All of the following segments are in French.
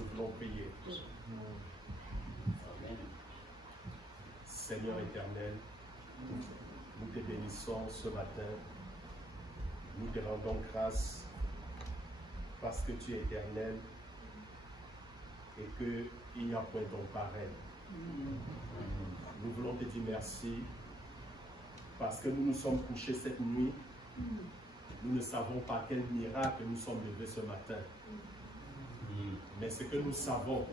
Nous voulons prier. Amen. Seigneur éternel, nous te bénissons ce matin. Nous te rendons grâce parce que tu es éternel et qu'il n'y a point ton pareil. Nous voulons te dire merci parce que nous nous sommes couchés cette nuit. Nous ne savons pas quel miracle nous sommes levés ce matin. Mais ce que nous savons,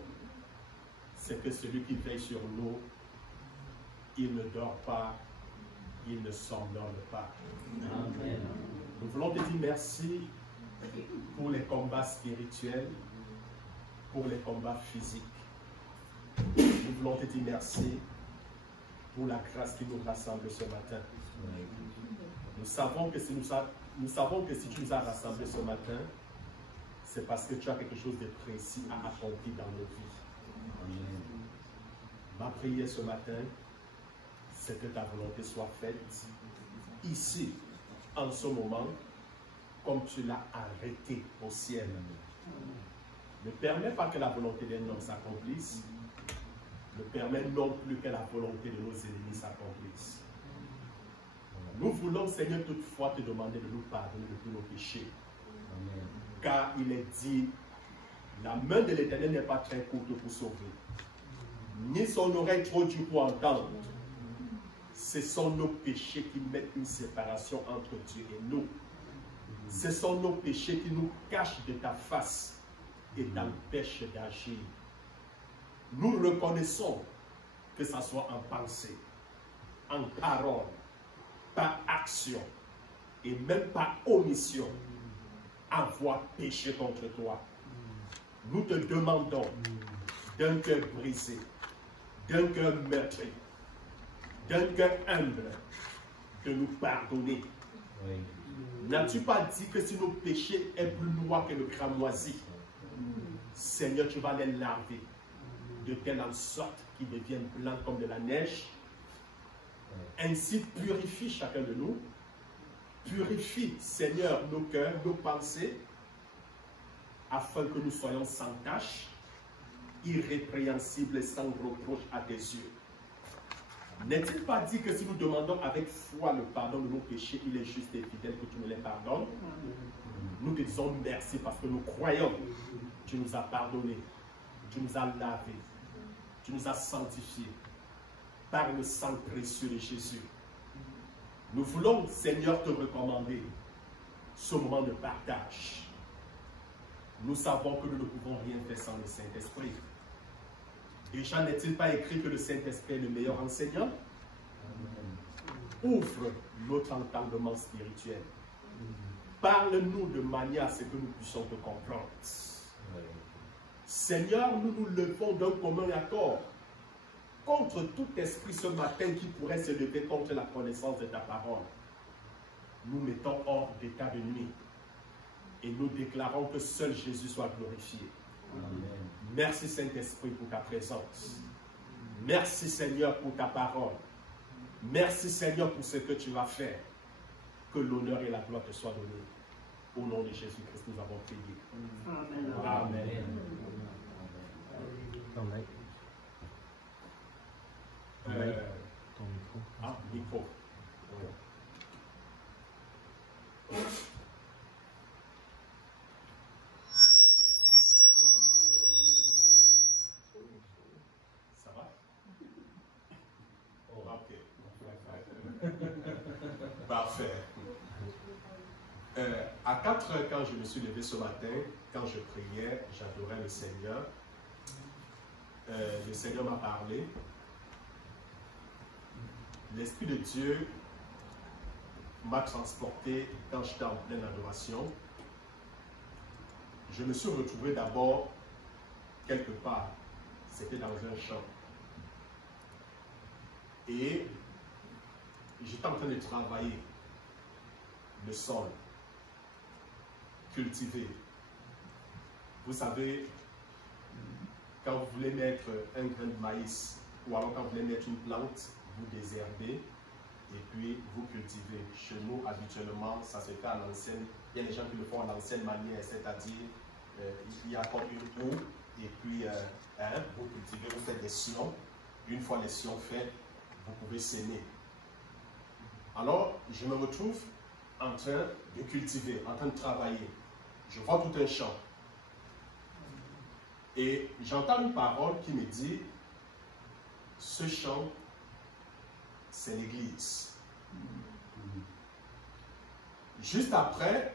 c'est que celui qui veille sur nous, il ne dort pas, il ne s'endorme pas. Amen. Nous voulons te dire merci pour les combats spirituels, pour les combats physiques. Nous voulons te dire merci pour la grâce qui nous rassemble ce matin. Nous savons que si tu nous as rassemblés ce matin, c'est parce que tu as quelque chose de précis à accomplir dans nos vies. Amen. Ma prière ce matin, c'est que ta volonté soit faite ici, en ce moment, comme tu l'as arrêté au ciel. Ne permets pas que la volonté d'un homme s'accomplisse. Ne permets non plus que la volonté de nos ennemis s'accomplisse. Nous voulons, Seigneur, toutefois te demander de nous pardonner de tous nos péchés. Amen. Car il est dit, la main de l'Éternel n'est pas très courte pour sauver, ni son oreille trop dure pour entendre. Ce sont nos péchés qui mettent une séparation entre Dieu et nous. Ce sont nos péchés qui nous cachent de ta face et t'empêchent d'agir. Nous reconnaissons que ce soit en pensée, en parole, par action et même par omission, avoir péché contre toi. Nous te demandons d'un cœur brisé, d'un cœur meurtri, d'un cœur humble, de nous pardonner. Oui. N'as-tu pas dit que si nos péchés est plus noirs que le cramoisi, Seigneur, tu vas les laver de telle en sorte qu'ils deviennent blancs comme de la neige? Ainsi, purifie chacun de nous. Purifie, Seigneur, nos cœurs, nos pensées, afin que nous soyons sans tache, irrépréhensibles et sans reproche à tes yeux. N'est-il pas dit que si nous demandons avec foi le pardon de nos péchés, il est juste et fidèle que tu nous les pardonnes? Nous te disons merci parce que nous croyons. Tu nous as pardonné, tu nous as lavé, tu nous as sanctifiés par le sang précieux de Jésus. Nous voulons, Seigneur, te recommander ce moment de partage. Nous savons que nous ne pouvons rien faire sans le Saint-Esprit. Déjà, n'est-il pas écrit que le Saint-Esprit est le meilleur enseignant? Ouvre notre entendement spirituel. Parle-nous de manière à ce que nous puissions te comprendre. Seigneur, nous nous levons d'un commun accord contre tout esprit ce matin qui pourrait se lever contre la connaissance de ta parole. Nous mettons hors d'état de nuit et nous déclarons que seul Jésus soit glorifié. Amen. Merci Saint-Esprit pour ta présence. Merci Seigneur pour ta parole. Merci Seigneur pour ce que tu vas faire. Que l'honneur et la gloire te soient donnés. Au nom de Jésus-Christ, nous avons prié. Amen. Amen. Amen. Ton micro. Ah, micro. Ça va? Oh, ok. Parfait. À 4 heures, quand je me suis levé ce matin, quand je priais, j'adorais le Seigneur. Le Seigneur m'a parlé. L'Esprit de Dieu m'a transporté quand j'étais en pleine adoration. Je me suis retrouvé d'abord quelque part. C'était dans un champ. Et j'étais en train de travailler le sol, cultiver. Vous savez, quand vous voulez mettre un grain de maïs, ou alors quand vous voulez mettre une plante, vous désherbez et puis vous cultivez. Chez nous, habituellement, ça se fait à l'ancienne. Il y a des gens qui le font à l'ancienne manière, c'est-à-dire il y a encore une roue et puis vous cultivez, vous faites des sillons. Une fois les sillons faits, vous pouvez s'aimer. Alors, je me retrouve en train de cultiver, en train de travailler. Je vois tout un champ. Et j'entends une parole qui me dit, ce champ, c'est l'Église. Juste après,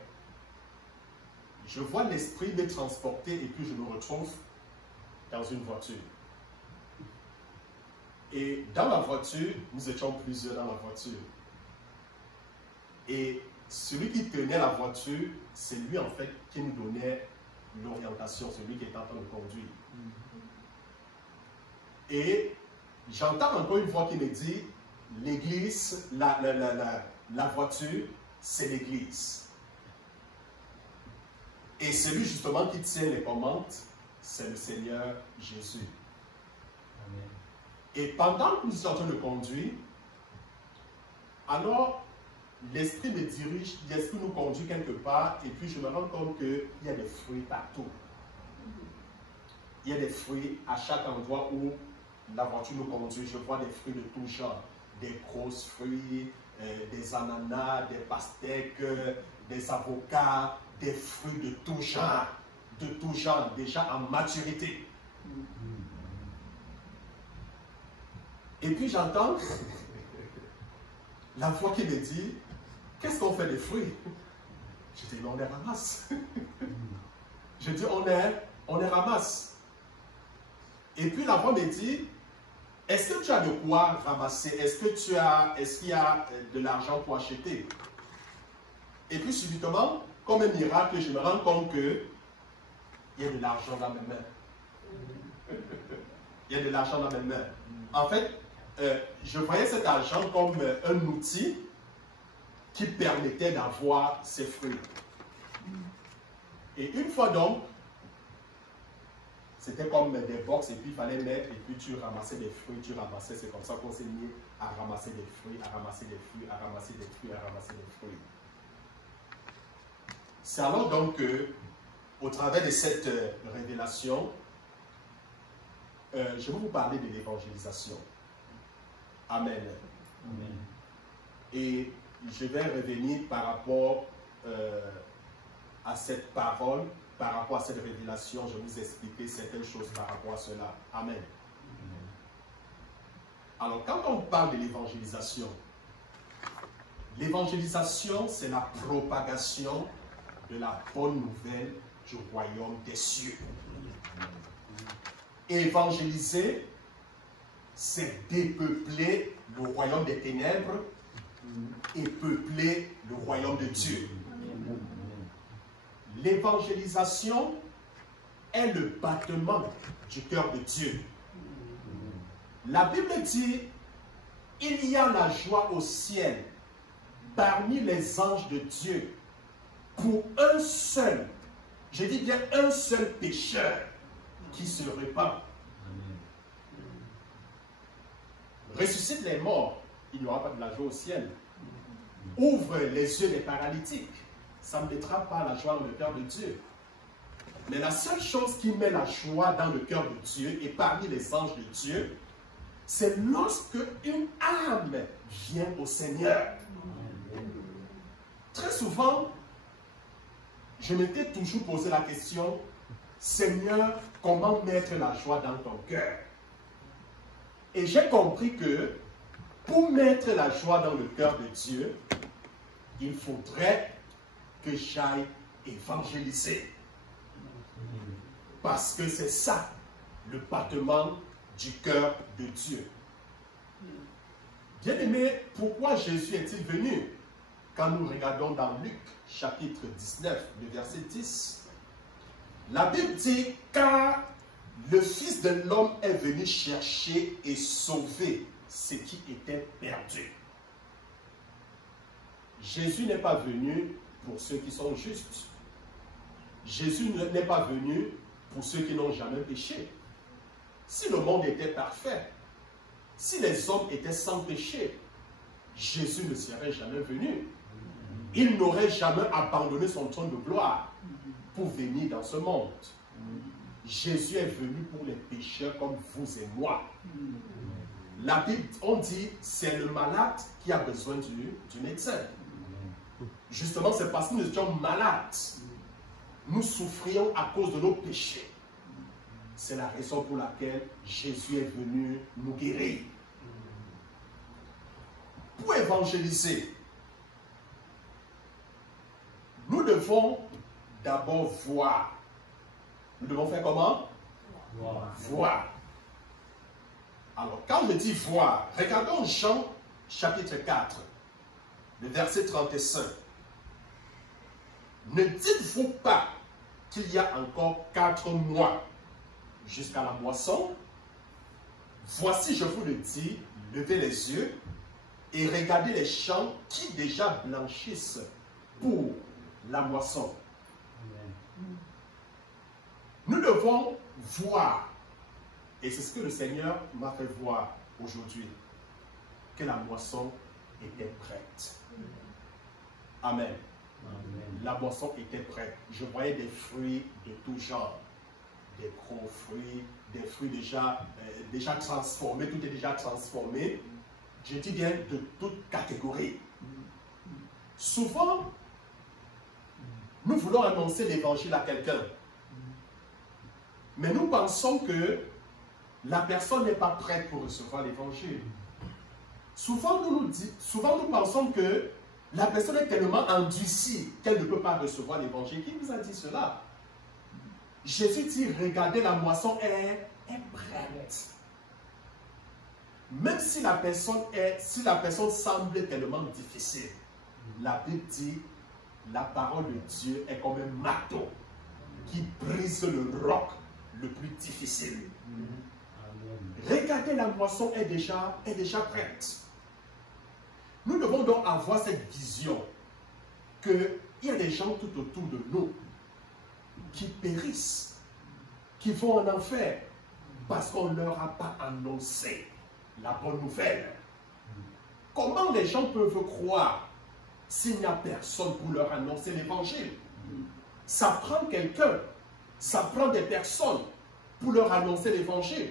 je vois l'esprit me transporter et puis je me retrouve dans une voiture. Et dans la voiture, nous étions plusieurs dans la voiture. Et celui qui tenait la voiture, c'est lui en fait qui nous donnait l'orientation, celui qui était en train de conduire. Et j'entends encore une voix qui me dit, l'église, la voiture, c'est l'église. Et celui justement qui tient les commandes, c'est le Seigneur Jésus. Amen. Et pendant que nous sommes en train de conduire, alors l'esprit me dirige, l'esprit nous conduit quelque part, et puis je me rends compte qu'il y a des fruits partout. Il y a des fruits à chaque endroit où la voiture nous conduit. Je vois des fruits de tout genre, des grosses fruits, des ananas, des pastèques, des avocats, des fruits de tout genre, déjà en maturité. Et puis j'entends la voix qui me dit, qu'est-ce qu'on fait des fruits? Je dis, on les ramasse. Je dis, on les ramasse. Et puis la voix me dit, est-ce que tu as de quoi ramasser? Est-ce qu'il y a de l'argent pour acheter? Et puis subitement, comme un miracle, je me rends compte qu'il y a de l'argent dans mes mains. Il y a de l'argent dans mes mains. En fait, je voyais cet argent comme un outil qui permettait d'avoir ces fruits. Et une fois donc, c'était comme des box et puis il fallait mettre et puis tu ramassais des fruits, tu ramassais, c'est comme ça qu'on s'est mis à ramasser des fruits, à ramasser des fruits, à ramasser des fruits, à ramasser des fruits. C'est alors donc que, au travers de cette révélation, je vais vous parler de l'évangélisation. Amen. Amen. Et je vais revenir par rapport à cette parole, par rapport à cette révélation. Je vais vous expliquer certaines choses par rapport à cela. Amen. Amen. Alors, quand on parle de l'évangélisation, c'est la propagation de la bonne nouvelle du royaume des cieux. Évangéliser, c'est dépeupler le royaume des ténèbres et peupler le royaume de Dieu. L'évangélisation est le battement du cœur de Dieu. La Bible dit, il y a la joie au ciel parmi les anges de Dieu pour un seul, je dis bien un seul pécheur qui se repent. Ressuscite les morts, il n'y aura pas de la joie au ciel. Ouvre les yeux des paralytiques, ça ne mettra pas la joie dans le cœur de Dieu. Mais la seule chose qui met la joie dans le cœur de Dieu et parmi les anges de Dieu, c'est lorsque une âme vient au Seigneur. Très souvent, je m'étais toujours posé la question, Seigneur, comment mettre la joie dans ton cœur? Et j'ai compris que pour mettre la joie dans le cœur de Dieu, il faudrait que j'aille évangéliser. Parce que c'est ça, le battement du cœur de Dieu. Bien-aimé, pourquoi Jésus est-il venu? Quand nous regardons dans Luc, chapitre 19, le verset 10, la Bible dit, car le Fils de l'homme est venu chercher et sauver ce qui était perdu. Jésus n'est pas venu pour ceux qui sont justes. Jésus n'est pas venu pour ceux qui n'ont jamais péché. Si le monde était parfait, si les hommes étaient sans péché, Jésus ne serait jamais venu. Il n'aurait jamais abandonné son trône de gloire pour venir dans ce monde. Jésus est venu pour les pécheurs comme vous et moi. La Bible, on dit, c'est le malade qui a besoin du médecin. Justement, c'est parce que nous étions malades. Nous souffrions à cause de nos péchés. C'est la raison pour laquelle Jésus est venu nous guérir. Pour évangéliser, nous devons d'abord voir. Nous devons faire comment? Voir. Alors, quand je dis voir, regardons Jean chapitre 4, le verset 35. Ne dites-vous pas qu'il y a encore 4 mois jusqu'à la moisson? Voici, je vous le dis, levez les yeux et regardez les champs qui déjà blanchissent pour la moisson. Nous devons voir, et c'est ce que le Seigneur m'a fait voir aujourd'hui, que la moisson était prête. Amen. Amen. La moisson était prête. Je voyais des fruits de tout genre, des gros fruits, des fruits déjà transformés, tout est déjà transformé. Je dis bien de toute catégorie. Souvent, nous voulons annoncer l'évangile à quelqu'un. Mais nous pensons que la personne n'est pas prête pour recevoir l'évangile. Souvent, nous pensons que la personne est tellement endurcie qu'elle ne peut pas recevoir l'évangile. Qui vous a dit cela? Jésus dit, regardez, la moisson est prête. Même si la personne semble tellement difficile, la Bible dit, la parole de Dieu est comme un marteau qui brise le roc le plus difficile. Regardez, la moisson est déjà prête. Nous devons donc avoir cette vision qu'il y a des gens tout autour de nous qui périssent, qui vont en enfer parce qu'on ne leur a pas annoncé la bonne nouvelle. Comment les gens peuvent croire s'il n'y a personne pour leur annoncer l'évangile? Ça prend quelqu'un, ça prend des personnes pour leur annoncer l'évangile.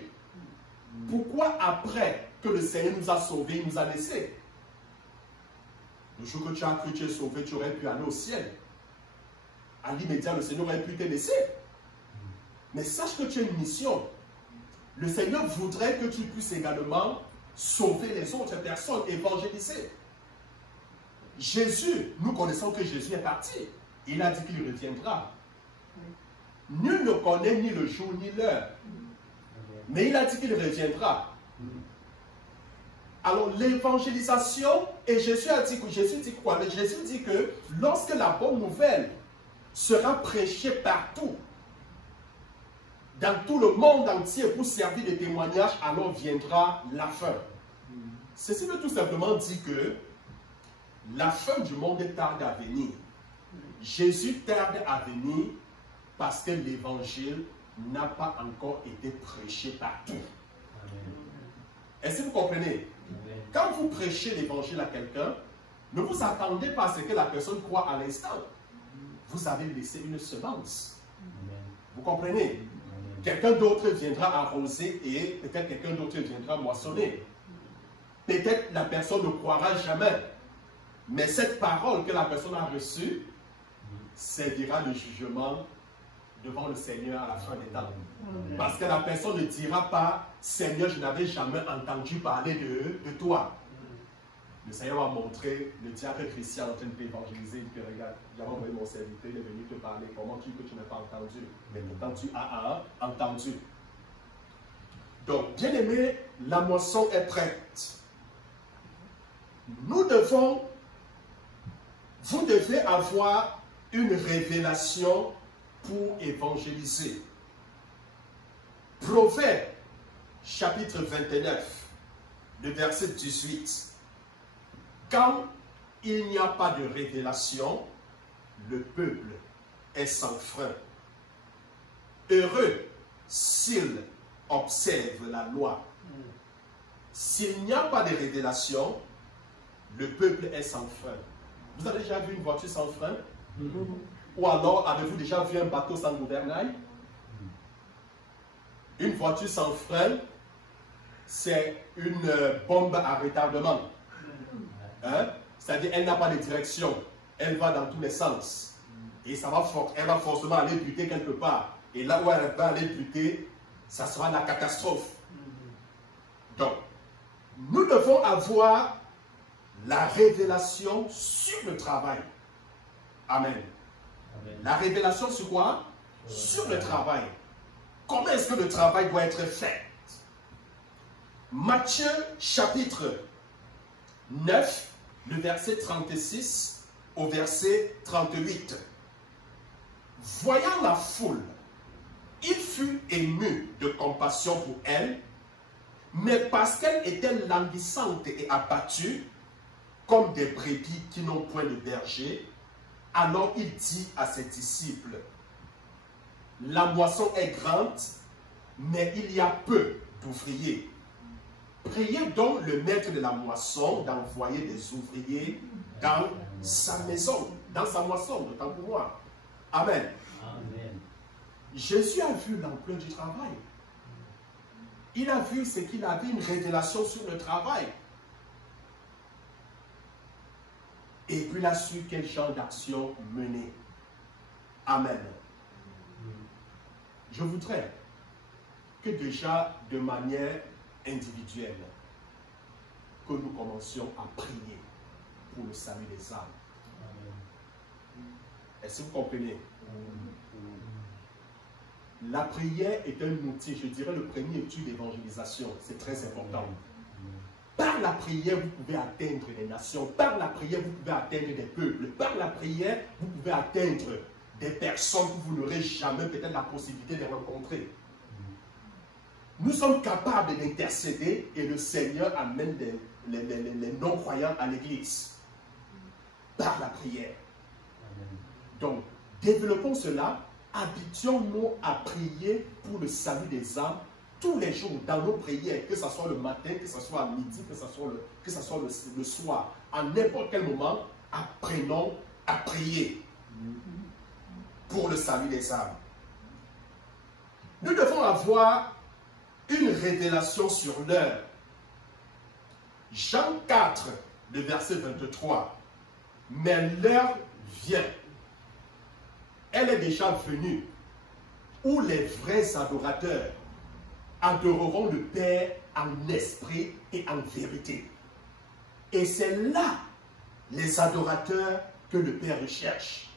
Pourquoi après que le Seigneur nous a sauvés, il nous a laissés? Le jour que tu as cru que tu es sauvé, tu aurais pu aller au ciel. À l'immédiat, le Seigneur aurait pu te laisser. Mais sache que tu as une mission. Le Seigneur voudrait que tu puisses également sauver les autres personnes, évangéliser. Jésus, nous connaissons que Jésus est parti. Il a dit qu'il reviendra. Nul ne connaît ni le jour ni l'heure. Mais il a dit qu'il reviendra. Alors l'évangélisation, et Jésus dit quoi? Jésus dit que lorsque la bonne nouvelle sera prêchée partout, dans tout le monde entier pour servir de témoignage, alors viendra la fin. Ceci veut tout simplement dire que la fin du monde tarde à venir. Jésus tarde à venir parce que l'évangile n'a pas encore été prêché partout. Est-ce que vous comprenez? Quand vous prêchez l'évangile à quelqu'un, ne vous attendez pas à ce que la personne croie à l'instant. Vous avez laissé une semence. Vous comprenez? Quelqu'un d'autre viendra arroser et peut-être quelqu'un d'autre viendra moissonner. Peut-être la personne ne croira jamais. Mais cette parole que la personne a reçue servira de jugement devant le Seigneur à la fin des temps. Parce que la personne ne dira pas, Seigneur, je n'avais jamais entendu parler de toi. Le Seigneur va montrer le diacre Christian en train de t'évangéliser. Il dit, regarde, j'avais envoyé mon serviteur, il est venu te parler. Comment tu que tu n'as pas entendu? Mais pourtant tu as entendu. Donc, bien aimé, la moisson est prête. Vous devez avoir une révélation pour évangéliser. Proverbe, chapitre 29, le verset 18. Quand il n'y a pas de révélation, le peuple est sans frein. Heureux s'il observe la loi. S'il n'y a pas de révélation, le peuple est sans frein. Vous avez déjà vu une voiture sans frein? Ou alors, avez-vous déjà vu un bateau sans gouvernail? Une voiture sans frein, c'est une bombe à retardement. Hein? C'est-à-dire, elle n'a pas de direction. Elle va dans tous les sens. Et elle va forcément aller buter quelque part. Et là où elle va aller buter, ça sera la catastrophe. Donc, nous devons avoir la révélation sur le travail. Amen. Amen. La révélation sur quoi? Sur le travail. Comment est-ce que le travail doit être fait? Matthieu chapitre 9, le verset 36 au verset 38. Voyant la foule, il fut ému de compassion pour elle, mais parce qu'elle était languissante et abattue, comme des brebis qui n'ont point de berger, alors il dit à ses disciples, la moisson est grande, mais il y a peu d'ouvriers. Priez donc le maître de la moisson d'envoyer des ouvriers dans sa maison, dans sa moisson, autant pour moi. Amen. Amen. Jésus a vu l'ampleur du travail. Il a vu ce qu'il avait, une révélation sur le travail. Et puis il a su quel genre d'action mener. Amen. Je voudrais que déjà de manière individuelle, que nous commencions à prier pour le salut des âmes. Est-ce que vous comprenez? La prière est un outil, je dirais le premier outil d'évangélisation, c'est très important. Par la prière, vous pouvez atteindre les nations. Par la prière, vous pouvez atteindre des peuples. Par la prière, vous pouvez atteindre des personnes que vous n'aurez jamais peut-être la possibilité de rencontrer. Nous sommes capables d'intercéder et le Seigneur amène les non-croyants à l'église. Par la prière. Donc, développons cela. Habituons-nous à prier pour le salut des âmes tous les jours dans nos prières, que ce soit le matin, que ce soit à midi, que ce soit le soir. À n'importe quel moment, apprenons à prier pour le salut des âmes. Nous devons avoir une révélation sur l'heure. Jean 4, le verset 23. Mais l'heure vient. Elle est déjà venue, où les vrais adorateurs adoreront le Père en esprit et en vérité. Et c'est là les adorateurs que le Père recherche.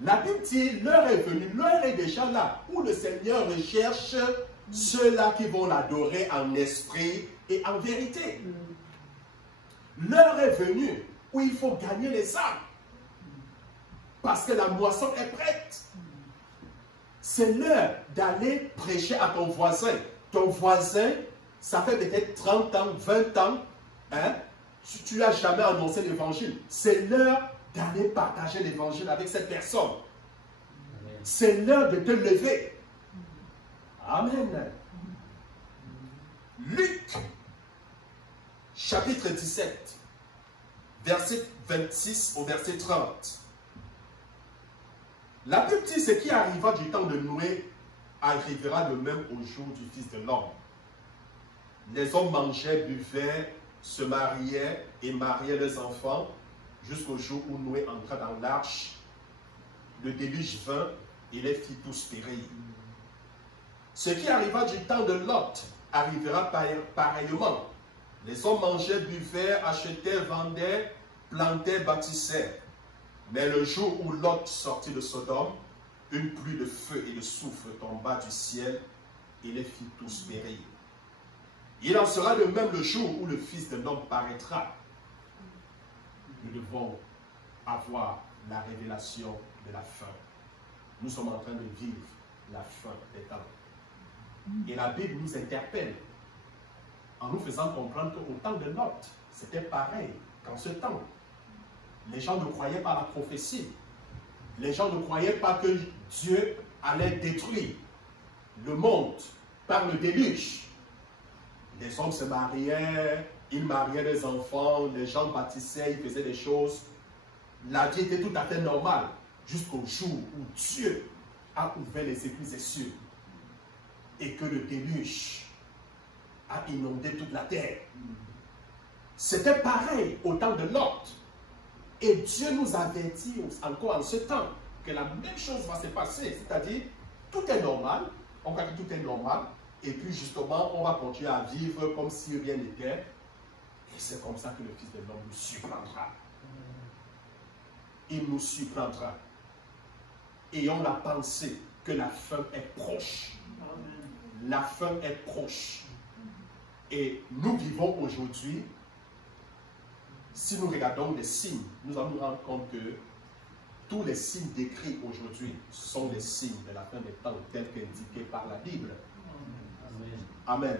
La Bible dit, l'heure est venue, l'heure est déjà là, où le Seigneur recherche ceux-là qui vont l'adorer en esprit et en vérité. L'heure est venue où il faut gagner les âmes. Parce que la moisson est prête. C'est l'heure d'aller prêcher à ton voisin. Ton voisin, ça fait peut-être 30 ans, 20 ans, hein, tu n'as jamais annoncé l'évangile. C'est l'heure d'aller partager l'évangile avec cette personne. C'est l'heure de te lever. Amen. Luc, chapitre 17, verset 26 au verset 30. La Bible dit, ce qui arriva du temps de Noé arrivera de même au jour du Fils de l'homme. Les hommes mangeaient, buvaient, se mariaient et mariaient leurs enfants jusqu'au jour où Noé entra dans l'arche. Le déluge vint et les fit tous périr. Ce qui arriva du temps de Lot arrivera pareillement. Les hommes mangeaient, buvaient, achetaient, vendaient, plantaient, bâtissaient. Mais le jour où Lot sortit de Sodome, une pluie de feu et de soufre tomba du ciel et les fit tous périr. Il en sera de même le jour où le Fils de l'homme paraîtra. Nous devons avoir la révélation de la fin. Nous sommes en train de vivre la fin des temps. Et la Bible nous interpelle en nous faisant comprendre qu'au temps de Lot, c'était pareil qu'en ce temps. Les gens ne croyaient pas à la prophétie. Les gens ne croyaient pas que Dieu allait détruire le monde par le déluge. Les hommes se mariaient, ils mariaient des enfants, les gens bâtissaient, ils faisaient des choses. La vie était tout à fait normale jusqu'au jour où Dieu a ouvert les écluses des cieux. et que le déluge a inondé toute la terre. C'était pareil au temps de Lot. Et Dieu nous avertit encore en ce temps que la même chose va se passer. C'est-à-dire, tout est normal, on croit que tout est normal, et puis justement, on va continuer à vivre comme si rien n'était. Et c'est comme ça que le Fils de l'homme nous surprendra. Il nous surprendra. Ayons la pensée que la fin est proche. La fin est proche. Et nous vivons aujourd'hui, si nous regardons les signes, nous allons nous rendre compte que tous les signes décrits aujourd'hui sont les signes de la fin des temps tels qu'indiqués par la Bible. Amen.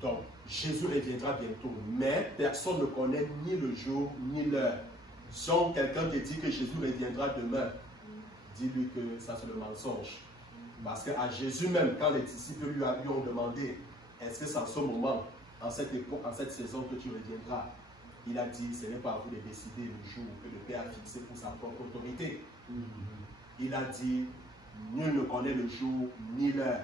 Donc, Jésus reviendra bientôt, mais personne ne connaît ni le jour ni l'heure. Si quelqu'un te dit que Jésus reviendra demain, dis-lui que ça c'est le mensonge. Parce qu'à Jésus même, quand les disciples lui ont demandé, est-ce que c'est en ce moment, en cette époque, en cette saison que tu reviendras, il a dit, ce n'est pas à vous de décider le jour que le Père a fixé pour sa propre autorité. Il a dit, nul ne connaît le jour ni l'heure.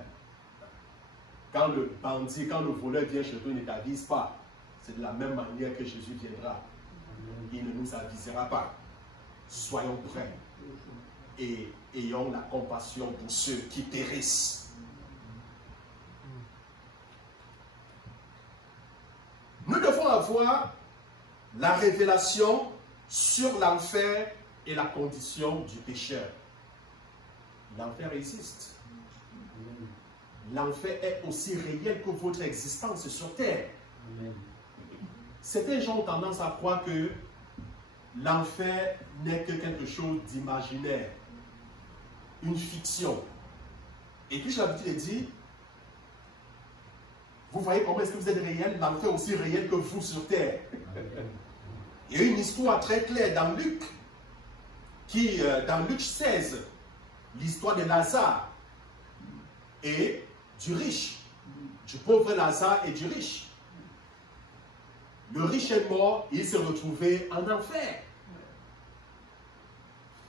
Quand le bandit, quand le voleur vient chez toi, il ne t'avise pas. C'est de la même manière que Jésus viendra. Il ne nous avisera pas. Soyons prêts et ayons la compassion pour ceux qui périssent. Nous devons avoir la révélation sur l'enfer et la condition du pécheur. L'enfer existe. L'enfer est aussi réel que votre existence sur terre. Certains gens ont tendance à croire que l'enfer n'est que quelque chose d'imaginaire, une fiction. Et puis j'ai l'habitude de dire, vous voyez comment est-ce que vous êtes réel, l'enfer est aussi réel que vous sur terre. Il y a une histoire très claire dans Luc, dans Luc 16, l'histoire de Lazare et du riche, du pauvre Lazare et du riche. Le riche est mort, il s'est retrouvé en enfer.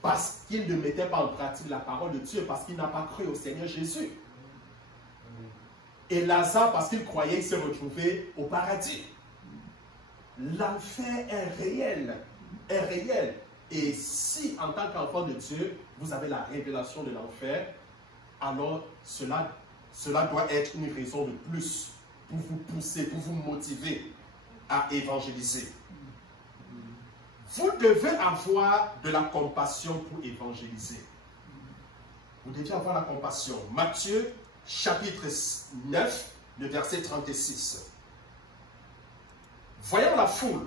Parce qu'il ne mettait pas en pratique la parole de Dieu, parce qu'il n'a pas cru au Seigneur Jésus. Et Lazare, parce qu'il croyait, il s'est retrouvé au paradis. L'enfer est réel, est réel. Et si, en tant qu'enfant de Dieu, vous avez la révélation de l'enfer, alors cela doit être une raison de plus pour vous pousser, pour vous motiver à évangéliser. Vous devez avoir de la compassion pour évangéliser. Vous devez avoir la compassion. Matthieu, chapitre 9, le verset 36. Voyant la foule,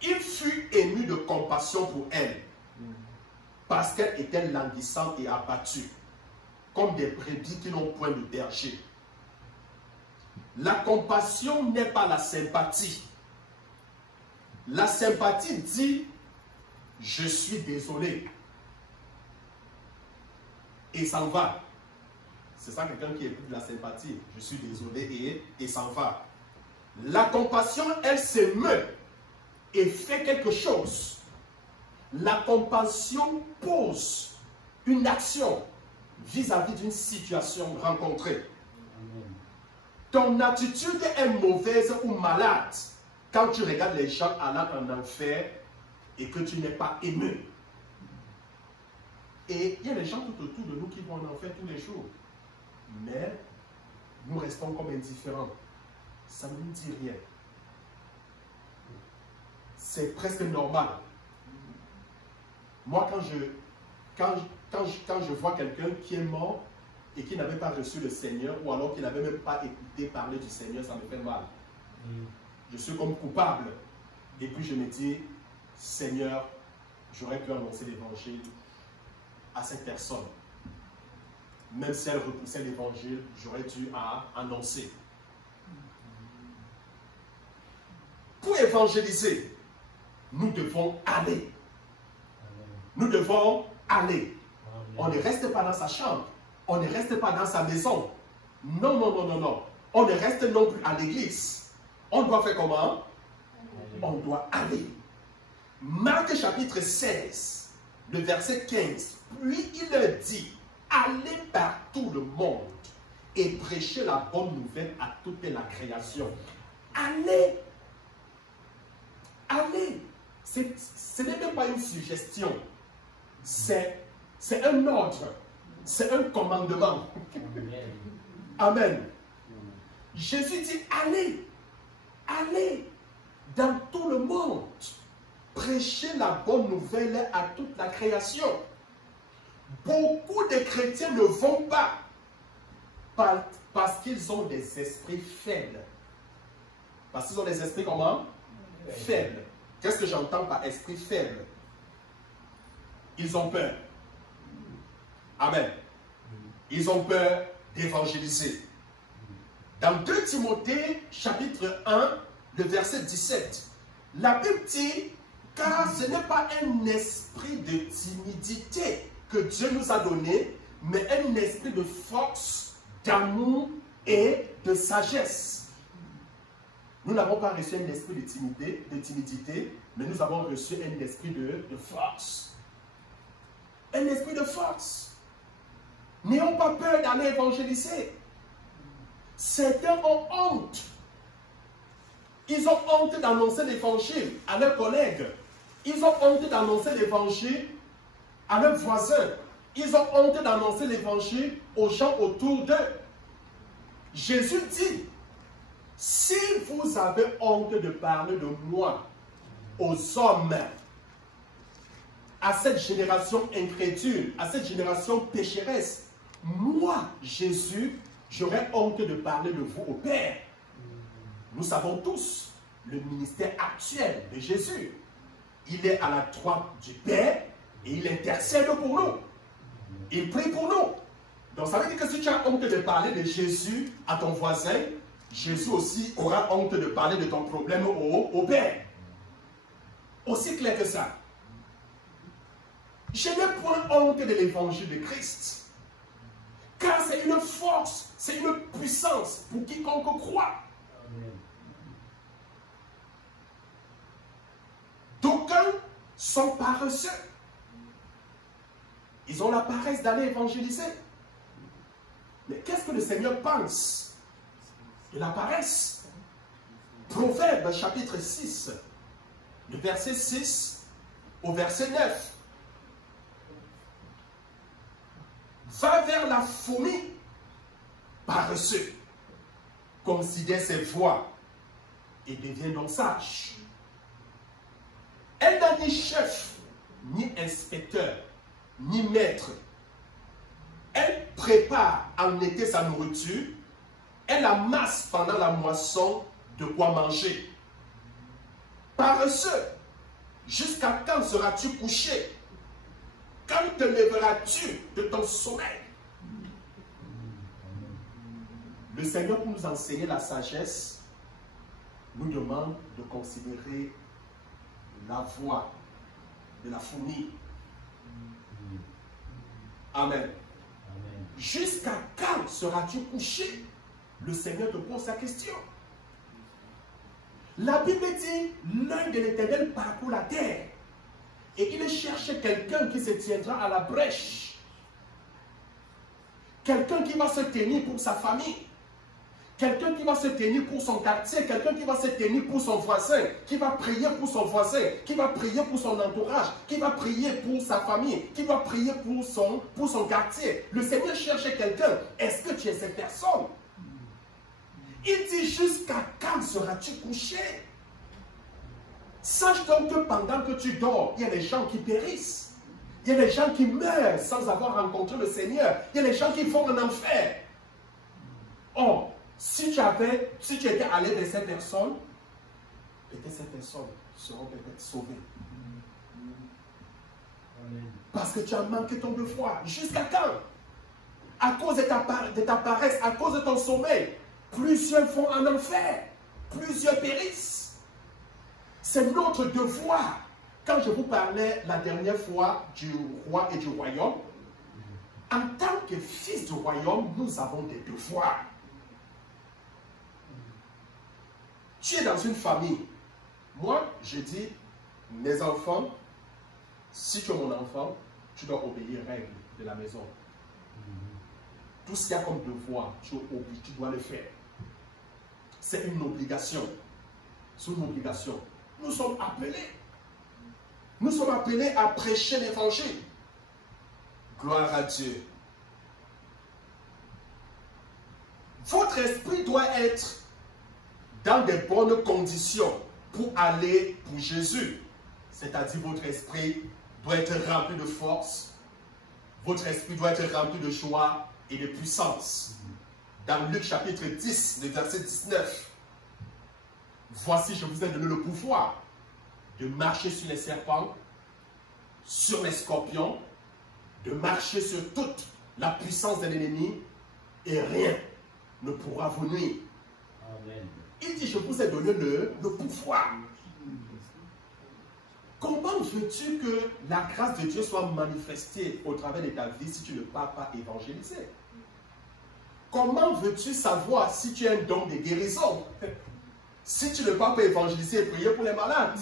il fut ému de compassion pour elle, parce qu'elle était languissante et abattue, comme des brebis qui n'ont point de berger. La compassion n'est pas la sympathie. La sympathie dit, je suis désolé. Et s'en va. C'est ça quelqu'un qui écoute de la sympathie. Je suis désolé et s'en va. La compassion, elle s'émeut et fait quelque chose. La compassion pose une action vis-à-vis d'une situation rencontrée. Ton attitude est mauvaise ou malade quand tu regardes les gens allant en enfer et que tu n'es pas ému. Et il y a des gens tout autour de nous qui vont en enfer tous les jours. Mais nous restons comme indifférents. Ça ne nous dit rien. C'est presque normal. Moi, quand je vois quelqu'un qui est mort et qui n'avait pas reçu le Seigneur, ou alors qui n'avait même pas écouté parler du Seigneur, ça me fait mal. Je suis comme coupable. Et puis je me dis, Seigneur, j'aurais pu annoncer l'évangile à cette personne. Même si elle repoussait l'évangile, j'aurais dû annoncer. Pour évangéliser, nous devons aller. Nous devons aller. On ne reste pas dans sa chambre. On ne reste pas dans sa maison. Non, non, non, non, non. On ne reste non plus à l'église. On doit faire comment? On doit aller. Marc chapitre 16, le verset 15. Puis il dit, allez par tout le monde et prêcher la bonne nouvelle à toute la création. Allez. Allez. Ce n'est même pas une suggestion. C'est un ordre. C'est un commandement. Amen. Jésus dit, allez. Allez dans tout le monde. Prêchez la bonne nouvelle à toute la création. Beaucoup de chrétiens ne vont pas parce qu'ils ont des esprits faibles. Parce qu'ils ont des esprits comment? Faibles. Qu'est-ce que j'entends par esprit faible? Ils ont peur. Amen. Ils ont peur d'évangéliser. Dans 2 Timothée, chapitre 1, le verset 17, la Bible dit, car ce n'est pas un esprit de timidité que Dieu nous a donné, mais un esprit de force, d'amour et de sagesse. Nous n'avons pas reçu un esprit de timidité, mais nous avons reçu un esprit de force. Un esprit de force. N'ayons pas peur d'aller évangéliser. Certains ont honte. Ils ont honte d'annoncer l'évangile à leurs collègues. Ils ont honte d'annoncer l'évangile à leurs voisins. Ils ont honte d'annoncer l'évangile aux gens autour d'eux. Jésus dit, si vous avez honte de parler de moi aux hommes, à cette génération incrédule, à cette génération pécheresse, moi, Jésus, j'aurais honte de parler de vous au Père. Nous savons tous le ministère actuel de Jésus. Il est à la droite du Père et il intercède pour nous. Il prie pour nous. Donc ça veut dire que si tu as honte de parler de Jésus à ton voisin, Jésus aussi aura honte de parler de ton problème au Père. Aussi clair que ça. Je n'ai point honte de l'évangile de Christ. Car c'est une force, c'est une puissance pour quiconque croit. D'aucuns sont paresseux. Ils ont la paresse d'aller évangéliser. Mais qu'est-ce que le Seigneur pense de la paresse? Proverbe chapitre 6, du verset 6 au verset 9. Va vers la fourmi, paresseux. Considère ses voies et deviens donc sage. Elle n'a ni chef, ni inspecteur, ni maître. Elle prépare en été sa nourriture. Elle amasse pendant la moisson de quoi manger. Paresseux, jusqu'à quand seras-tu couché? Quand te lèveras-tu de ton sommeil? Le Seigneur, pour nous enseigner la sagesse, nous demande de considérer la voie de la fourmi. Amen. Jusqu'à quand seras-tu couché? Le Seigneur te pose sa question. La Bible dit, l'œil de l'Éternel parcourt la terre et il cherche quelqu'un qui se tiendra à la brèche. Quelqu'un qui va se tenir pour sa famille. Quelqu'un qui va se tenir pour son quartier, quelqu'un qui va se tenir pour son voisin, qui va prier pour son voisin, qui va prier pour son entourage, qui va prier pour sa famille, qui va prier pour son quartier. Le Seigneur cherche quelqu'un. Est-ce que tu es cette personne? Il dit, jusqu'à quand seras-tu couché? Sache donc que pendant que tu dors, il y a des gens qui périssent. Il y a des gens qui meurent sans avoir rencontré le Seigneur. Il y a des gens qui vont en enfer. Oh, si tu étais allé vers ces personnes, peut-être ces personnes seront peut-être sauvées. Parce que tu as manqué ton devoir. Jusqu'à quand? À cause de ta paresse, à cause de ton sommeil, plusieurs vont en enfer. Plusieurs périssent. C'est notre devoir. Quand je vous parlais la dernière fois du roi et du royaume, en tant que fils du royaume, nous avons des devoirs. Tu es dans une famille. Moi, je dis, mes enfants, si tu es mon enfant, tu dois obéir aux règles de la maison. tout ce qu'il y a comme devoir, tu dois le faire. C'est une obligation. C'est une obligation. Nous sommes appelés. Nous sommes appelés à prêcher l'évangile. Gloire à Dieu. Votre esprit doit être dans des bonnes conditions pour aller pour Jésus. C'est-à-dire votre esprit doit être rempli de force. Votre esprit doit être rempli de joie et de puissance. Dans Luc chapitre 10, le verset 19. Voici, je vous ai donné le pouvoir de marcher sur les serpents, sur les scorpions, de marcher sur toute la puissance de l'ennemi et rien ne pourra vous nuire. Amen. Il dit, je vous ai donné le pouvoir. Comment veux-tu que la grâce de Dieu soit manifestée au travers de ta vie si tu ne pars pas évangéliser? Comment veux-tu savoir si tu as un don de guérison si tu ne pars pas évangéliser et prier pour les malades?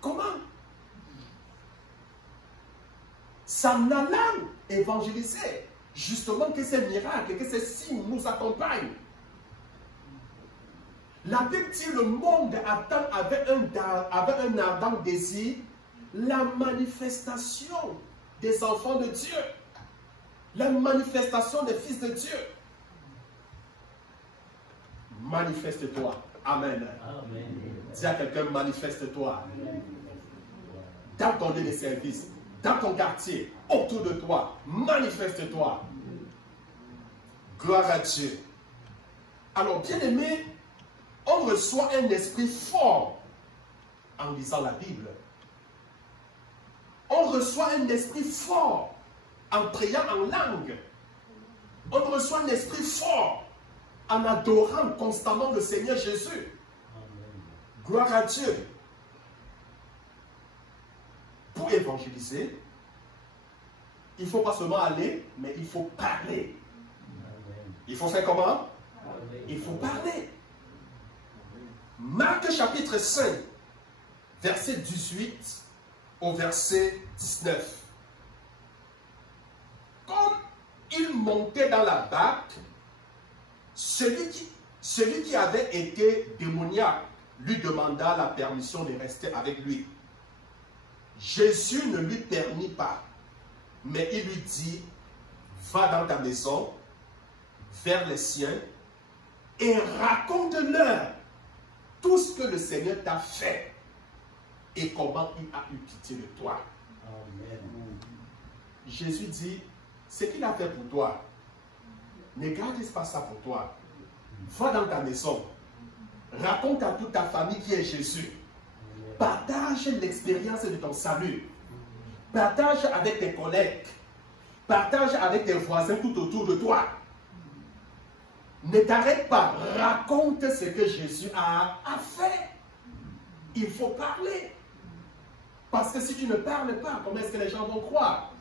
Comment? C'est en allant évangéliser justement que ces miracles, que ces signes nous accompagnent. La Bible dit le monde attend avec un ardent désir la manifestation des enfants de Dieu, la manifestation des fils de Dieu. Manifeste-toi. Amen. Amen. Dis à quelqu'un, manifeste-toi. Dans ton lieu de service, dans ton quartier, autour de toi, manifeste-toi. Gloire à Dieu. Alors, bien aimé, on reçoit un esprit fort en lisant la Bible. On reçoit un esprit fort en priant en langue. On reçoit un esprit fort en adorant constamment le Seigneur Jésus. Amen. Gloire à Dieu. Pour évangéliser, il ne faut pas seulement aller, mais il faut parler. Amen. Il faut faire comment? Amen. Il faut parler. Marc chapitre 5, verset 18 au verset 19. Comme il montait dans la barque, celui qui avait été démoniaque lui demanda la permission de rester avec lui. Jésus ne lui permit pas, mais il lui dit, va dans ta maison, vers les siens, et raconte-leur tout ce que le Seigneur t'a fait et comment il a eu pitié de toi. Amen. Jésus dit, ce qu'il a fait pour toi, ne garde pas ça pour toi. Va dans ta maison, raconte à toute ta famille qui est Jésus. Partage l'expérience de ton salut. Partage avec tes collègues. Partage avec tes voisins tout autour de toi. Ne t'arrête pas, raconte ce que Jésus a fait. Il faut parler. Parce que si tu ne parles pas, comment est-ce que les gens vont croire?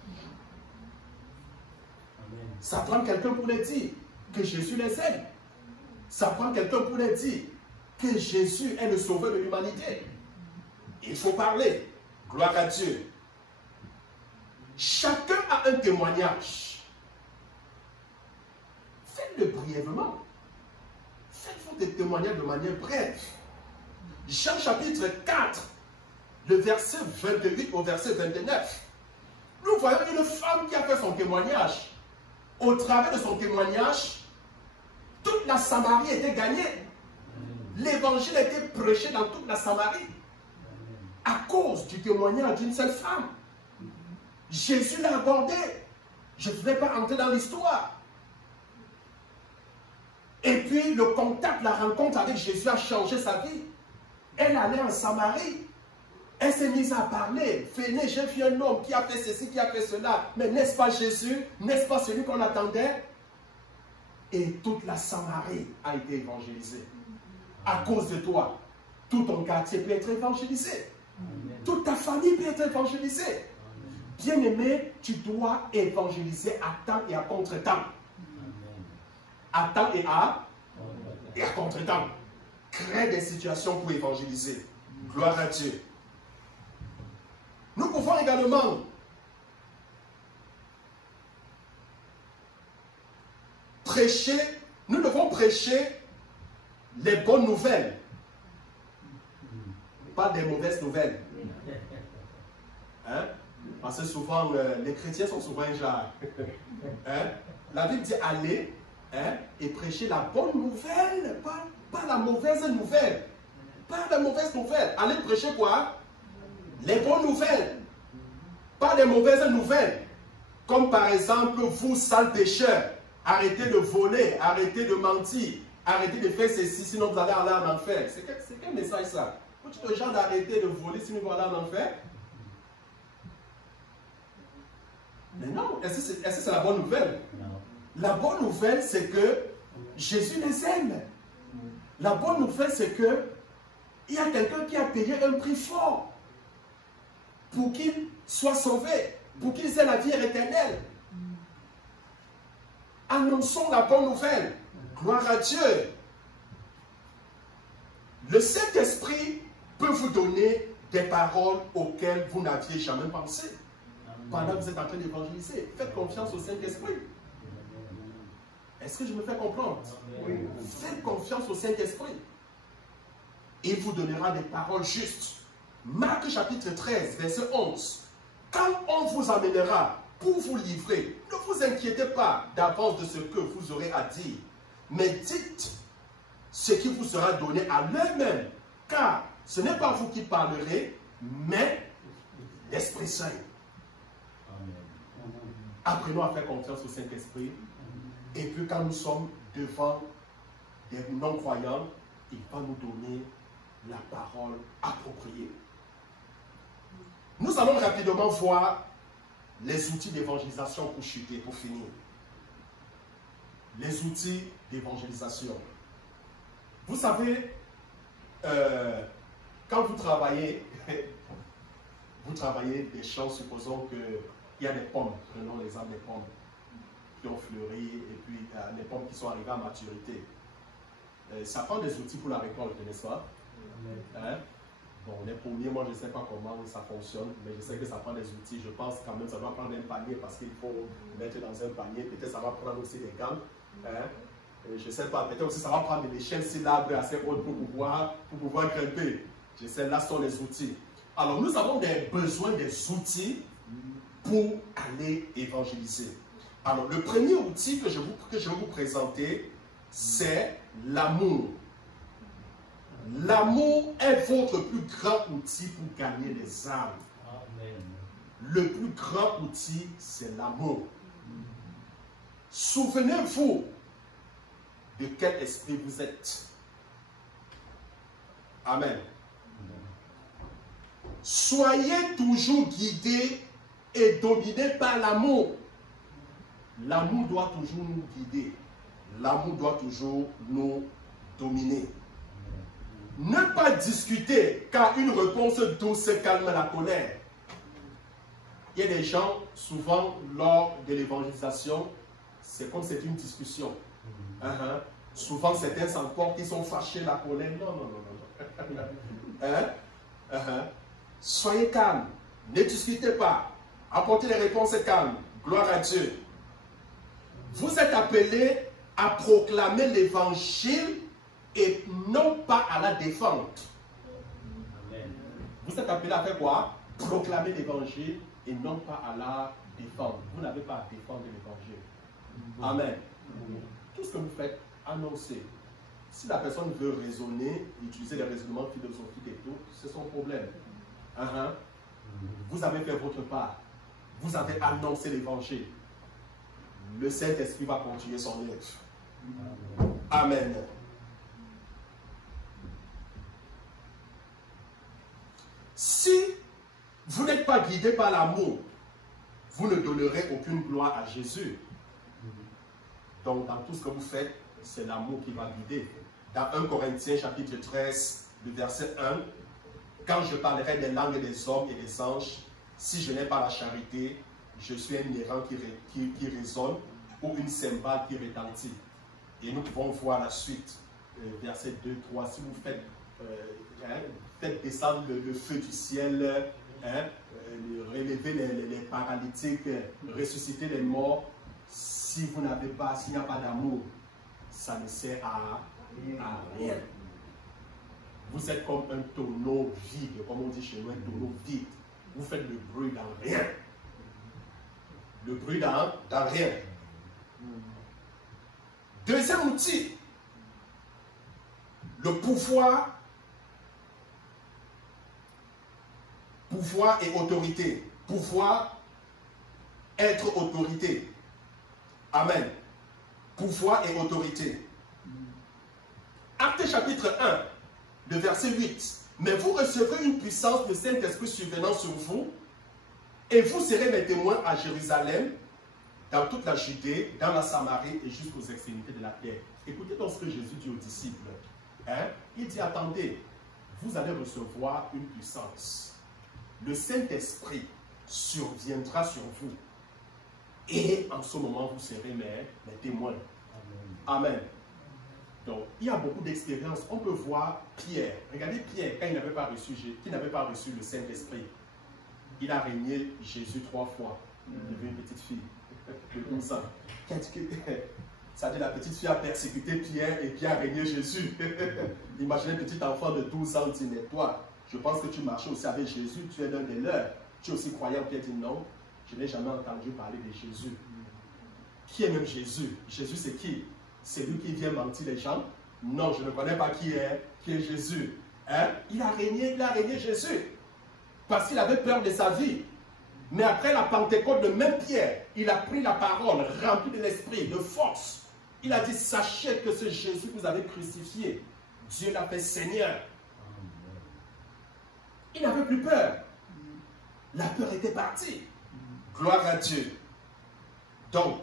Amen. Ça prend quelqu'un pour les dire que Jésus les aime. Ça prend quelqu'un pour les dire que Jésus est le sauveur de l'humanité. Il faut parler. Gloire à Dieu. Chacun a un témoignage. Faites-le brièvement. Faites-vous des témoignages de manière brève. Jean chapitre 4, le verset 28 au verset 29. Nous voyons une femme qui a fait son témoignage. Au travers de son témoignage, toute la Samarie était gagnée. L'évangile était prêché dans toute la Samarie. À cause du témoignage d'une seule femme. Jésus l'a abordé. Je ne vais pas entrer dans l'histoire. Et puis le contact, la rencontre avec Jésus a changé sa vie. Elle allait en Samarie. Elle s'est mise à parler. Venez, j'ai vu un homme qui a fait ceci, qui a fait cela. Mais n'est-ce pas Jésus? N'est-ce pas celui qu'on attendait? Et toute la Samarie a été évangélisée. À cause de toi, tout ton quartier peut être évangélisé. Amen. Toute ta famille peut être évangélisée. Bien-aimé, tu dois évangéliser à temps et à contre-temps. À temps et à contre-temps. Crée des situations pour évangéliser. Gloire à Dieu. Nous pouvons également prêcher les bonnes nouvelles, pas des mauvaises nouvelles. Hein? Parce que souvent, les chrétiens sont souvent genre. Hein? La Bible dit aller, hein, et prêcher la bonne nouvelle, pas la mauvaise nouvelle. Pas la mauvaise nouvelle. Allez prêcher quoi? Les bonnes nouvelles. Pas les mauvaises nouvelles. Comme par exemple, vous, sales pécheurs, arrêtez de voler, arrêtez de mentir, arrêtez de faire ceci, sinon vous allez aller en enfer. C'est quel message ça? Vous dites aux gens d'arrêter de voler, sinon vous allez en enfer? Mais non, est-ce que c'est la bonne nouvelle? Non. La bonne nouvelle, c'est que Jésus les aime. La bonne nouvelle, c'est que il y a quelqu'un qui a payé un prix fort pour qu'il soit sauvé, pour qu'il ait la vie éternelle. Annonçons la bonne nouvelle. Gloire à Dieu. Le Saint-Esprit peut vous donner des paroles auxquelles vous n'aviez jamais pensé. Pendant que vous êtes en train d'évangéliser, faites confiance au Saint-Esprit. Est-ce que je me fais comprendre? Oui. Faites confiance au Saint-Esprit. Il vous donnera des paroles justes. Marc chapitre 13, verset 11. Quand on vous amènera pour vous livrer, ne vous inquiétez pas d'avance de ce que vous aurez à dire, mais dites ce qui vous sera donné à l'heure même, car ce n'est pas vous qui parlerez, mais l'Esprit Saint. Apprenons à faire confiance au Saint-Esprit. Et puis quand nous sommes devant des non-croyants, il va nous donner la parole appropriée. Nous allons rapidement voir les outils d'évangélisation pour chuter, pour finir. Les outils d'évangélisation. Vous savez, quand vous travaillez des champs, supposons qu'il y a des pommes, prenons l'exemple des pommes qui ont fleuri et puis des pommes qui sont arrivées à maturité. Ça prend des outils pour la récolte, n'est-ce pas? Hein? Bon, les pommiers, moi je ne sais pas comment ça fonctionne, mais je sais que ça prend des outils. Je pense quand même que ça doit prendre un panier parce qu'il faut mettre dans un panier. Peut-être ça va prendre aussi des gants. Hein? Je ne sais pas, peut-être aussi ça va prendre des échelles si l'arbre est assez haute pour pouvoir grimper. Je sais, là sont les outils. Alors nous avons besoin des outils pour aller évangéliser. Alors le premier outil que je vais vous présenter, c'est l'amour. L'amour est votre plus grand outil pour gagner les âmes. Amen. Le plus grand outil, c'est l'amour. Souvenez-vous de quel esprit vous êtes. Amen. Soyez toujours guidés et dominés par l'amour. L'amour doit toujours nous guider. L'amour doit toujours nous dominer. Ne pas discuter, car une réponse douce calme la colère. Il y a des gens, souvent, lors de l'évangélisation, c'est comme c'est une discussion. Souvent, certains s'emportent, ils sont fâchés, la colère. Non. Soyez calme, ne discutez pas, apportez des réponses calmes. Gloire à Dieu. Vous êtes appelés à proclamer l'évangile et non pas à la défendre. Amen. Vous êtes appelés à faire quoi? Proclamer l'évangile et non pas à la défendre. Vous n'avez pas à défendre l'évangile. Amen. Tout ce que vous faites, annoncez. Si la personne veut raisonner, utiliser des raisonnements philosophiques et tout, c'est son problème. Vous avez fait votre part. Vous avez annoncé l'évangile. Le Saint-Esprit va continuer son œuvre. Amen. Si vous n'êtes pas guidé par l'amour, vous ne donnerez aucune gloire à Jésus. Donc, dans tout ce que vous faites, c'est l'amour qui va guider. Dans 1 Corinthiens chapitre 13, le verset 1, « Quand je parlerai des langues des hommes et des anges, si je n'ai pas la charité, je suis un néant qui résonne ou une cymbale qui retentit. » Et nous pouvons voir la suite, verset 2, 3. Si vous faites descendre le feu du ciel, relever les paralytiques, ressusciter les morts, Si vous n'avez pas, s'il n'y a pas d'amour, ça ne sert à rien. Vous êtes comme un tonneau vide, comme on dit chez nous, un tonneau vide. Vous faites le bruit dans rien. Le bruit dans rien. Deuxième outil, le pouvoir et autorité. Pouvoir, être autorité. Amen. Pouvoir et autorité. Actes chapitre 1, le verset 8. Mais vous recevrez une puissance de Saint-Esprit survenant sur vous, et vous serez mes témoins à Jérusalem, dans toute la Judée, dans la Samarie et jusqu'aux extrémités de la terre. Écoutez donc ce que Jésus dit aux disciples. Il dit, attendez, vous allez recevoir une puissance. Le Saint-Esprit surviendra sur vous. Et en ce moment, vous serez mes témoins. Amen. Amen. Donc, il y a beaucoup d'expériences. On peut voir Pierre. Regardez Pierre, quand il n'avait pas reçu le Saint-Esprit. Il a régné Jésus 3 fois. Il y avait une petite fille de 12 ans. Ça dit la petite fille a persécuté Pierre et Pierre a régné Jésus. Imaginez un petit enfant de 12 ans dit, mais toi, je pense que tu marchais aussi avec Jésus, tu es l'un des leurs. Tu es aussi croyant. Pierre dit non, je n'ai jamais entendu parler de Jésus. Qui est même Jésus? Jésus c'est qui? C'est lui qui vient mentir les gens? Non, je ne connais pas qui est Jésus. Il a régné Jésus. Parce qu'il avait peur de sa vie. Mais après la Pentecôte de même Pierre, il a pris la parole remplie de l'esprit, de force. Il a dit, sachez que ce Jésus que vous avez crucifié, Dieu l'a fait Seigneur. Il n'avait plus peur. La peur était partie. Gloire à Dieu. Donc,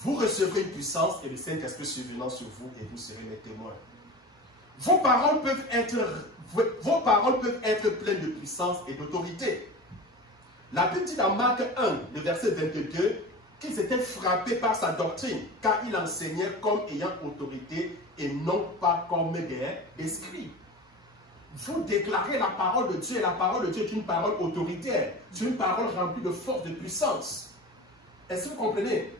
vous recevrez une puissance et le Saint-Esprit survenant sur vous et vous serez mes témoins. Vos paroles peuvent être pleines de puissance et d'autorité. La Bible dit dans Marc 1, le verset 22, qu'ils étaient frappés par sa doctrine, car il enseignait comme ayant autorité et non pas comme des scribes. Vous déclarez la parole de Dieu et la parole de Dieu est une parole autoritaire. C'est une parole remplie de force, de puissance. Est-ce que vous comprenez?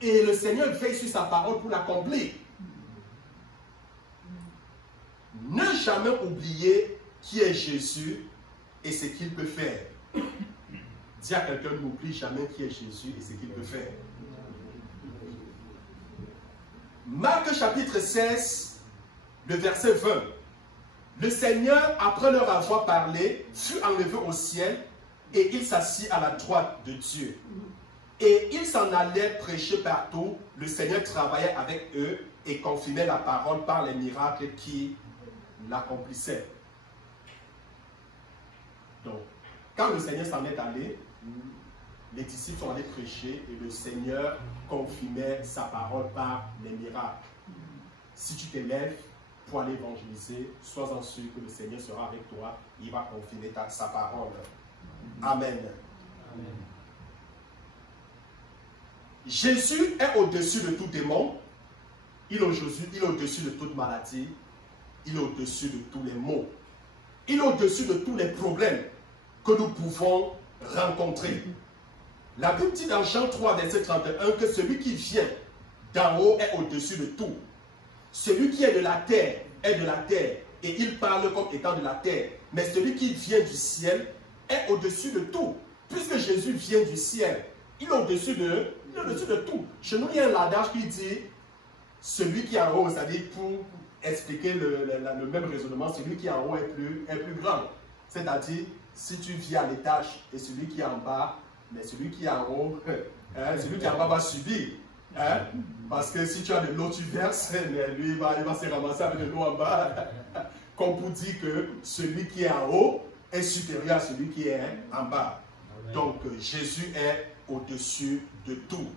Et le Seigneur veille sur sa parole pour l'accomplir. Ne jamais oublier qui est Jésus et ce qu'il peut faire. Dis à quelqu'un, n'oublie jamais qui est Jésus et ce qu'il peut faire. Marc chapitre 16, le verset 20. Le Seigneur, après leur avoir parlé, fut enlevé au ciel et il s'assit à la droite de Dieu. Et ils s'en allaient prêcher partout. Le Seigneur travaillait avec eux et confirmait la parole par les miracles qui l'accomplissaient. Donc, quand le Seigneur s'en est allé, les disciples sont allés prêcher et le Seigneur confirmait sa parole par les miracles. Si tu t'élèves pour aller évangéliser, sois-en sûr que le Seigneur sera avec toi, il va confirmer sa parole. Amen. Amen. Jésus est au-dessus de tout démon, il est au-dessus de toute maladie, il est au-dessus de tous les maux, il est au-dessus de tous les problèmes que nous pouvons rencontrer. La Bible dit dans Jean 3, verset 31, que celui qui vient d'en haut est au-dessus de tout. Celui qui est de la terre est de la terre, et il parle comme étant de la terre. Mais celui qui vient du ciel est au-dessus de tout. Puisque Jésus vient du ciel, il est au-dessus de tout. Chez nous, il y a un adage qui dit, celui qui est en haut, c'est-à-dire pour expliquer le même raisonnement, celui qui est en haut est plus grand. C'est-à-dire, si tu vis à l'étage et celui qui est en bas, mais celui qui est en haut, celui qui est en bas va subir. Parce que si tu as de l'eau, tu verses, mais lui, il va se ramasser avec de l'eau en bas. Comme pour dire que celui qui est en haut est supérieur à celui qui est en bas. Amen. Donc, Jésus est au-dessus de tout.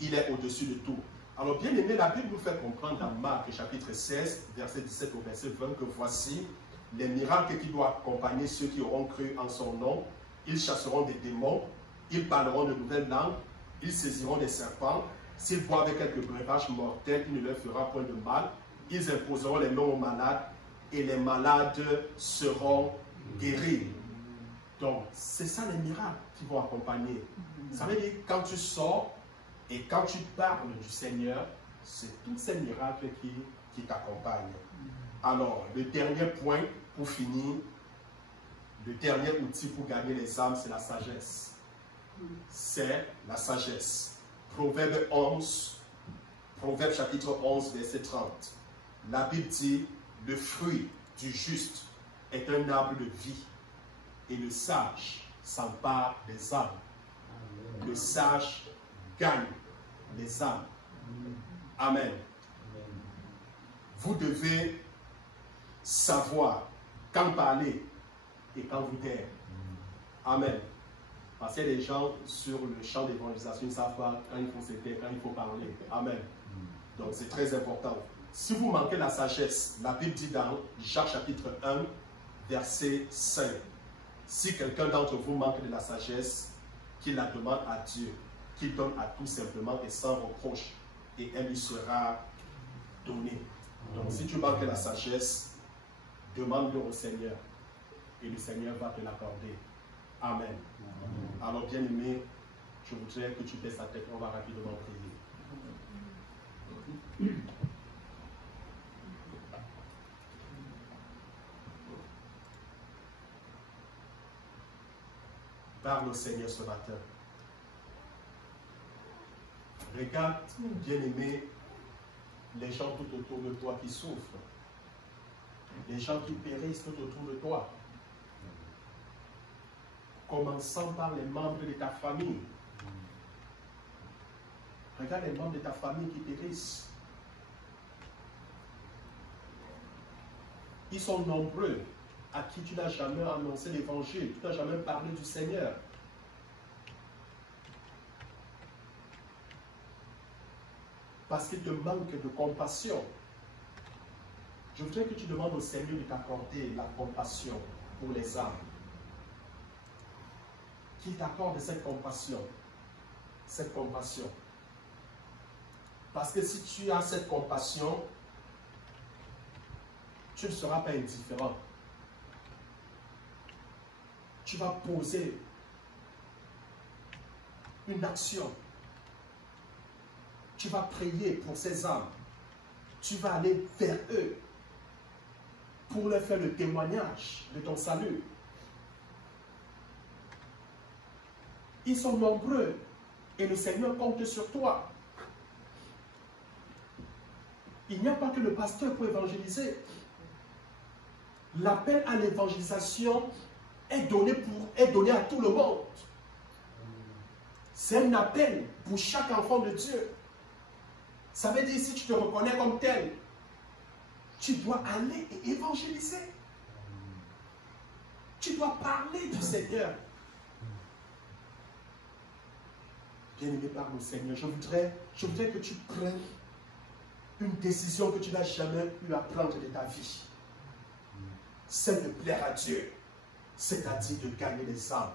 Il est au-dessus de tout. Alors, bien aimé, la Bible nous fait comprendre dans Marc chapitre 16, verset 17 au verset 20, que voici les miracles qui doivent accompagner ceux qui auront cru en son nom. Ils chasseront des démons, ils parleront de nouvelles langues, ils saisiront des serpents. S'ils boivent quelques breuvages mortels, il ne leur fera point de mal. Ils imposeront les mains aux malades et les malades seront guéris. Donc, c'est ça les miracles qui vont accompagner. Ça veut dire quand tu sors Et quand tu parles du Seigneur, c'est tous ces miracles qui t'accompagnent. Alors, le dernier point pour finir, le dernier outil pour gagner les âmes, c'est la sagesse. C'est la sagesse. Proverbe 11, Proverbe chapitre 11, verset 30. La Bible dit, le fruit du juste est un arbre de vie et le sage s'empare des âmes. Le sage gagne les âmes. Amen. Vous devez savoir quand parler et quand vous taire. Amen. Parce qu'il y a des gens sur le champ d'évangélisation, ils ne savent pas quand il faut se taire, quand il faut parler. Amen. Donc c'est très important. Si vous manquez la sagesse, la Bible dit dans Jacques chapitre 1, verset 5. Si quelqu'un d'entre vous manque de la sagesse, qu'il la demande à Dieu, qu'il donne à tout simplement et sans reproche, et elle lui sera donnée. Donc si tu manques de la sagesse, demande-le au Seigneur, et le Seigneur va te l'accorder. Amen. Alors bien aimé, je voudrais que tu baisses ta tête, on va rapidement prier. Parle au Seigneur ce matin. Regarde, bien-aimé, les gens tout autour de toi qui souffrent. Les gens qui périssent tout autour de toi. Commençant par les membres de ta famille. Regarde les membres de ta famille qui périssent. Ils sont nombreux à qui tu n'as jamais annoncé l'évangile, tu n'as jamais parlé du Seigneur. Parce qu'il te manque de compassion. Je voudrais que tu demandes au Seigneur de t'accorder la compassion pour les âmes. Qu'il t'accorde cette compassion. Cette compassion. Parce que si tu as cette compassion, tu ne seras pas indifférent. Tu vas poser une action. Tu vas prier pour ces âmes. Tu vas aller vers eux pour leur faire le témoignage de ton salut. Ils sont nombreux et le Seigneur compte sur toi. Il n'y a pas que le pasteur pour évangéliser. L'appel à l'évangélisation est donné à tout le monde. C'est un appel pour chaque enfant de Dieu. Ça veut dire, si tu te reconnais comme tel, tu dois aller et évangéliser. Tu dois parler du Seigneur. Bien-aimé par le Seigneur, je voudrais que tu prennes une décision que tu n'as jamais eu à prendre de ta vie. C'est de plaire à Dieu, c'est-à-dire de gagner les âmes.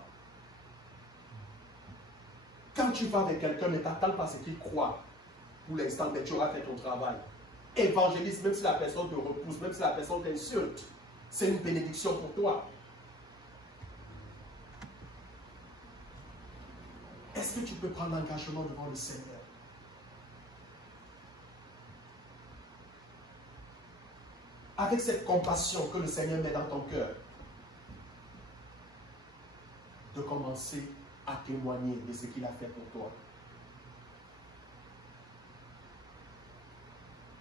Quand tu vas avec quelqu'un, ne t'attends pas à ce qu'il croit. Pour l'instant, mais tu auras fait ton travail. Évangélise, même si la personne te repousse, même si la personne t'insulte. C'est une bénédiction pour toi. Est-ce que tu peux prendre l'engagement devant le Seigneur? Avec cette compassion que le Seigneur met dans ton cœur, de commencer à témoigner de ce qu'il a fait pour toi.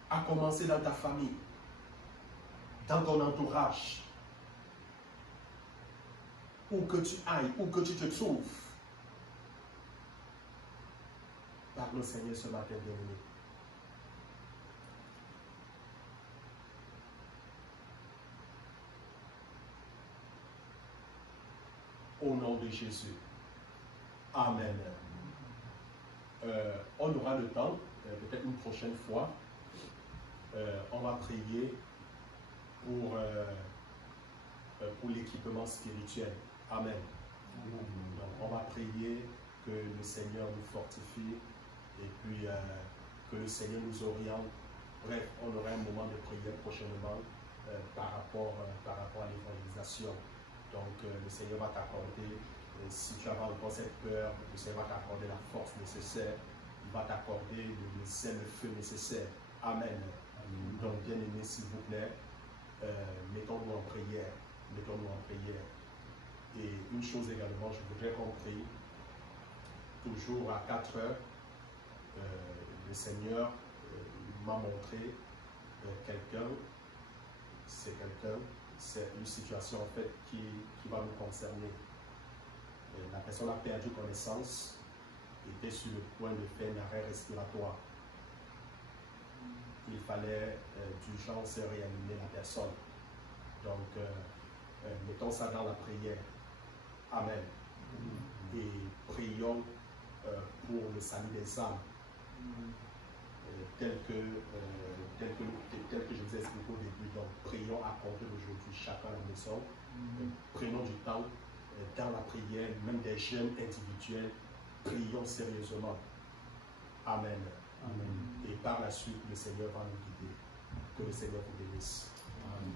À commencer dans ta famille, dans ton entourage, où que tu ailles, où que tu te trouves. Parle au Seigneur ce matin, bien-aimé. Au nom de Jésus. Amen. On aura le temps, peut-être une prochaine fois. On va prier pour l'équipement spirituel. Amen. Donc, on va prier que le Seigneur nous fortifie et puis que le Seigneur nous oriente. Bref, on aura un moment de prière prochainement par rapport à l'évangélisation. Donc, le Seigneur va t'accorder, si tu as encore cette peur, le Seigneur va t'accorder la force nécessaire va t'accorder le zèle, le feu nécessaire. Amen. Donc, bien aimé, s'il vous plaît, mettons-nous en prière. Mettons-nous en prière. Et une chose également, je voudrais qu'on prie. Toujours à 4 heures, le Seigneur m'a montré quelqu'un. C'est une situation en fait qui va nous concerner. La personne a perdu connaissance, était sur le point de faire un arrêt respiratoire. Il fallait d'urgence réanimer la personne. Donc, mettons ça dans la prière. Amen. Et prions pour le salut des âmes. Tel que je vous ai expliqué au début. Donc, prions à compter d'aujourd'hui, chacun à la maison. Prenons du temps dans la prière, même des jeûnes individuels. Prions sérieusement. Amen. Amen. Et par la suite, le Seigneur va nous guider. Que le Seigneur vous bénisse. Amen.